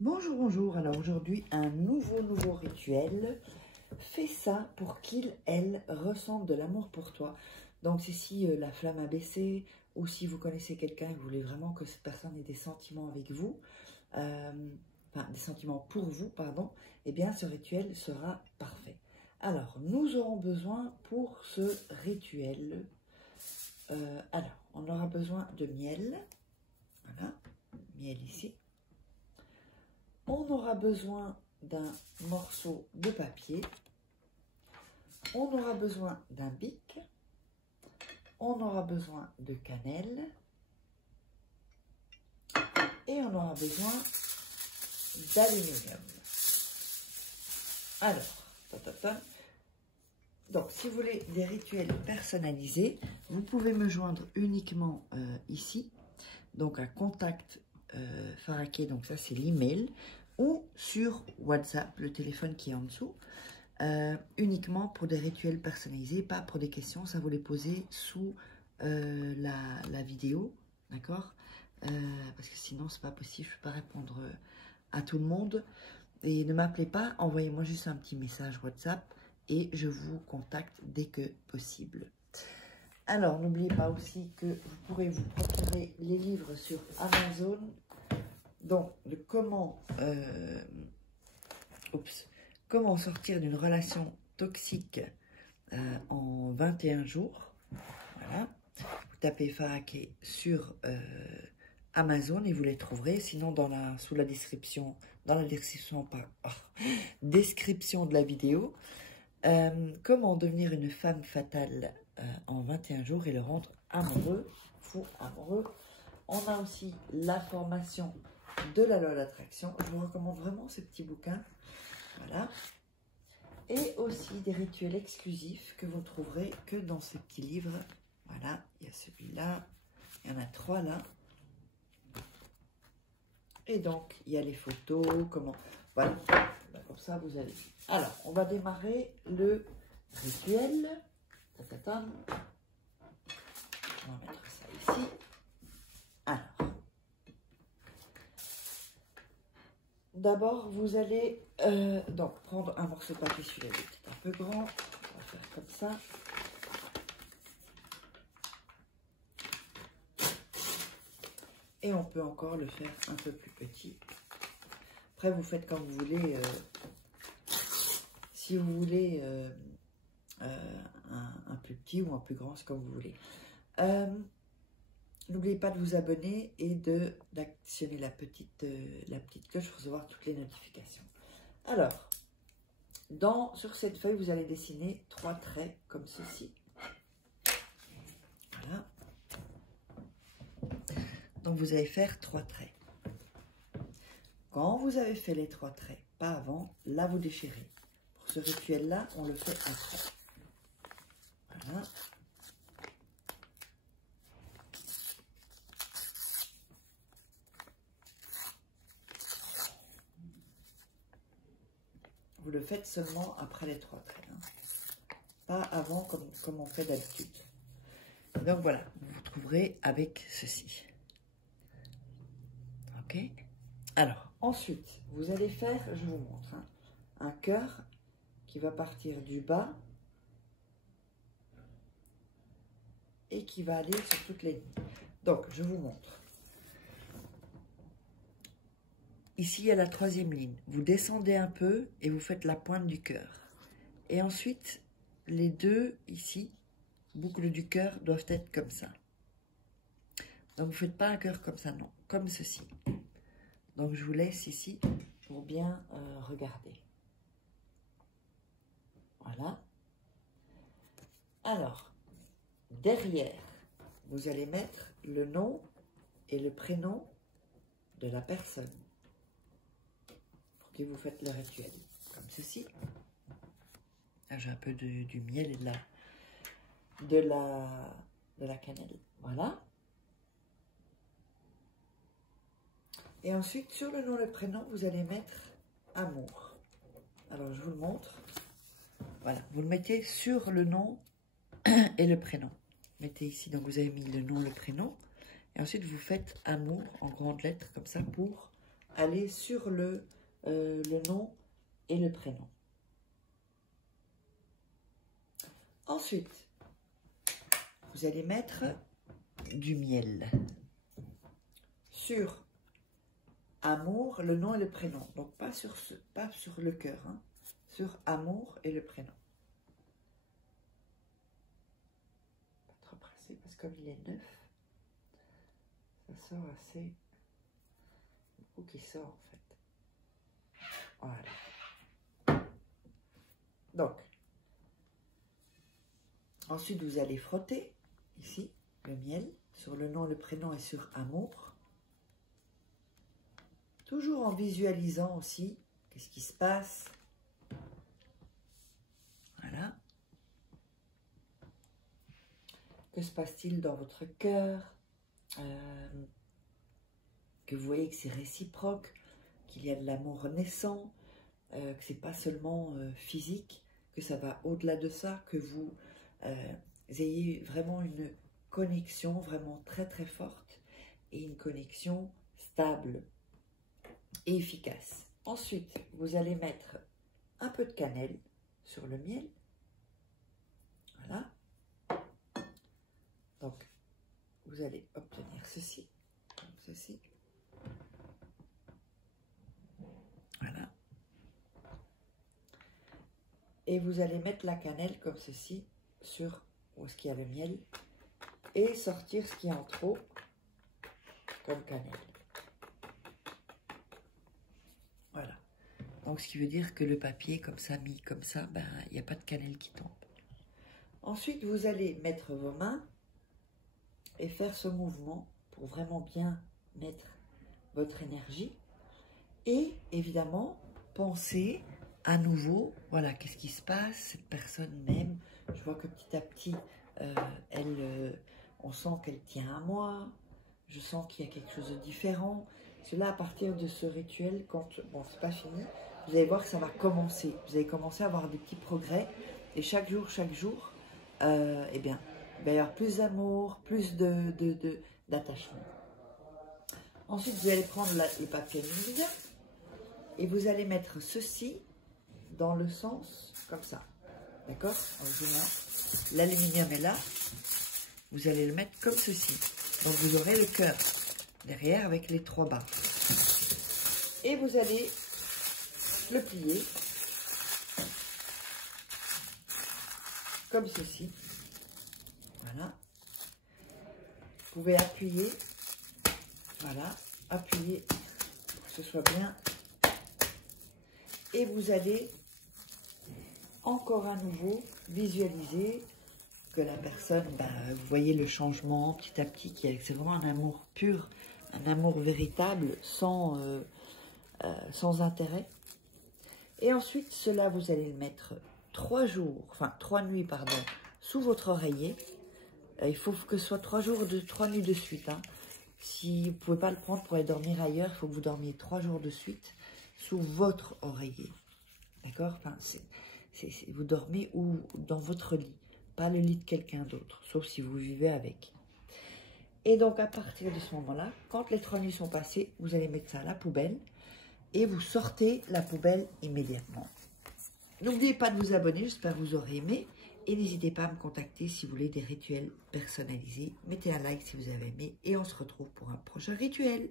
Bonjour, bonjour. Alors aujourd'hui, un nouveau rituel. Fais ça pour qu'il, elle, ressente de l'amour pour toi. Donc c'est si la flamme a baissé ou si vous connaissez quelqu'un et que vous voulez vraiment que cette personne ait des sentiments avec vous, enfin des sentiments pour vous, pardon, eh bien ce rituel sera parfait. Alors, nous aurons besoin pour ce rituel, on aura besoin de miel. Voilà, miel ici. On aura besoin d'un morceau de papier. On aura besoin d'un bic. On aura besoin de cannelle. Et on aura besoin d'aluminium. Alors, donc si vous voulez des rituels personnalisés, vous pouvez me joindre uniquement ici. Donc à contact Faraké, donc ça c'est l'email, ou sur WhatsApp, le téléphone qui est en dessous, uniquement pour des rituels personnalisés, pas pour des questions, ça vous les posez sous la vidéo, d'accord, parce que sinon c'est pas possible, je ne peux pas répondre à tout le monde, et ne m'appelez pas, envoyez-moi juste un petit message WhatsApp, et je vous contacte dès que possible. Alors, n'oubliez pas aussi que vous pourrez vous procurer les livres sur Amazon. Donc, de comment sortir d'une relation toxique en 21 jours. Voilà. Vous tapez Faraké sur Amazon et vous les trouverez. Sinon, sous la description, description de la vidéo, comment devenir une femme fatale en 21 jours et le rendre amoureux, fou amoureux. On a aussi la formation de la loi d'attraction. Je vous recommande vraiment ce petit bouquin. Voilà. Et aussi des rituels exclusifs que vous ne trouverez que dans ce petit livre. Voilà, il y a celui-là. Il y en a 3 là. Et donc, il y a les photos, comment... Voilà, comme ça vous allez... Alors, on va démarrer le rituel. On va mettre ça ici. Alors, d'abord, vous allez donc prendre un morceau de papier, celui-là est peut-être un peu grand. On va faire comme ça. Et on peut encore le faire un peu plus petit. Après, vous faites comme vous voulez. Si vous voulez un plus petit ou un plus grand, c'est comme vous voulez. N'oubliez pas de vous abonner et d'actionner la petite cloche pour recevoir toutes les notifications. Alors, sur cette feuille, vous allez dessiner 3 traits comme ceci. Voilà. Donc, vous allez faire 3 traits. Quand vous avez fait les 3 traits, pas avant, là, vous déchirez. Pour ce rituel-là, on le fait après. Voilà. Vous le faites seulement après les 3 traits. Hein. Pas avant comme on fait d'habitude. Donc voilà, vous vous trouverez avec ceci. Ok. Alors, ensuite, vous allez faire, je vous montre, hein, un cœur qui va partir du bas et qui va aller sur toutes les lignes. Donc, je vous montre. Ici, il y a la 3e ligne. Vous descendez un peu et vous faites la pointe du cœur. Et ensuite, les deux ici, boucles du cœur, doivent être comme ça. Donc, vous ne faites pas un cœur comme ça, non, comme ceci. Donc, je vous laisse ici pour bien regarder. Voilà. Alors, derrière, vous allez mettre le nom et le prénom de la personne pour qui vous faites le rituel. Comme ceci. Là, j'ai un peu du miel et de la cannelle. Voilà. Et ensuite, sur le nom et le prénom, vous allez mettre amour. Alors, je vous le montre. Voilà, vous le mettez sur le nom et le prénom. Mettez ici, donc vous avez mis le nom, le prénom. Et ensuite, vous faites amour en grandes lettres, comme ça, pour aller sur le nom et le prénom. Ensuite, vous allez mettre du miel sur amour, le nom et le prénom. Donc pas sur le cœur, hein, sur amour et le prénom. Pas trop pressé parce que comme il est neuf, ça sort assez. Beaucoup qui sort en fait. Voilà. Donc, ensuite vous allez frotter ici le miel sur le nom, le prénom et sur amour. Toujours en visualisant aussi qu'est-ce qui se passe. Voilà. Que se passe-t-il dans votre cœur? Que vous voyez que c'est réciproque, qu'il y a de l'amour naissant, que c'est pas seulement physique, que ça va au-delà de ça, que vous ayez vraiment une connexion vraiment très très forte et une connexion stable et efficace. Ensuite, vous allez mettre un peu de cannelle sur le miel. Voilà. Donc, vous allez obtenir ceci, comme ceci. Voilà. Et vous allez mettre la cannelle comme ceci sur où est-ce qu'il y a le miel et sortir ce qui est en trop comme cannelle. Voilà. Donc, ce qui veut dire que le papier, comme ça, mis comme ça, ben, il n'y a pas de cannelle qui tombe. Ensuite, vous allez mettre vos mains et faire ce mouvement pour vraiment bien mettre votre énergie. Et évidemment, pensez à nouveau, voilà, qu'est-ce qui se passe, cette personne m'aime. Je vois que petit à petit, on sent qu'elle tient à moi. Je sens qu'il y a quelque chose de différent. Cela, à partir de ce rituel, quand, bon, c'est pas fini, vous allez voir que ça va commencer. Vous allez commencer à avoir des petits progrès. Et chaque jour, eh bien, il va y avoir plus d'amour, plus d'attachement. Ensuite, vous allez prendre le papier mousse et vous allez mettre ceci dans le sens comme ça. D'accord? L'aluminium est là. Vous allez le mettre comme ceci. Donc, vous aurez le cœur derrière avec les 3 barres. Et vous allez le plier comme ceci. Voilà. Vous pouvez appuyer. Voilà. Appuyer pour que ce soit bien. Et vous allez encore à nouveau visualiser que la personne, vous voyez le changement petit à petit, c'est vraiment un amour pur, un amour véritable, sans intérêt. Et ensuite, cela, vous allez le mettre 3 nuits, sous votre oreiller. Il faut que ce soit 3 nuits de suite. Hein. Si vous ne pouvez pas le prendre pour aller dormir ailleurs, il faut que vous dormiez 3 jours de suite sous votre oreiller. D'accord? Enfin, vous dormez ou dans votre lit, pas le lit de quelqu'un d'autre, sauf si vous vivez avec. Et donc, à partir de ce moment-là, quand les 3 nuits sont passées, vous allez mettre ça à la poubelle et vous sortez la poubelle immédiatement. N'oubliez pas de vous abonner, j'espère que vous aurez aimé. Et n'hésitez pas à me contacter si vous voulez des rituels personnalisés. Mettez un like si vous avez aimé et on se retrouve pour un prochain rituel.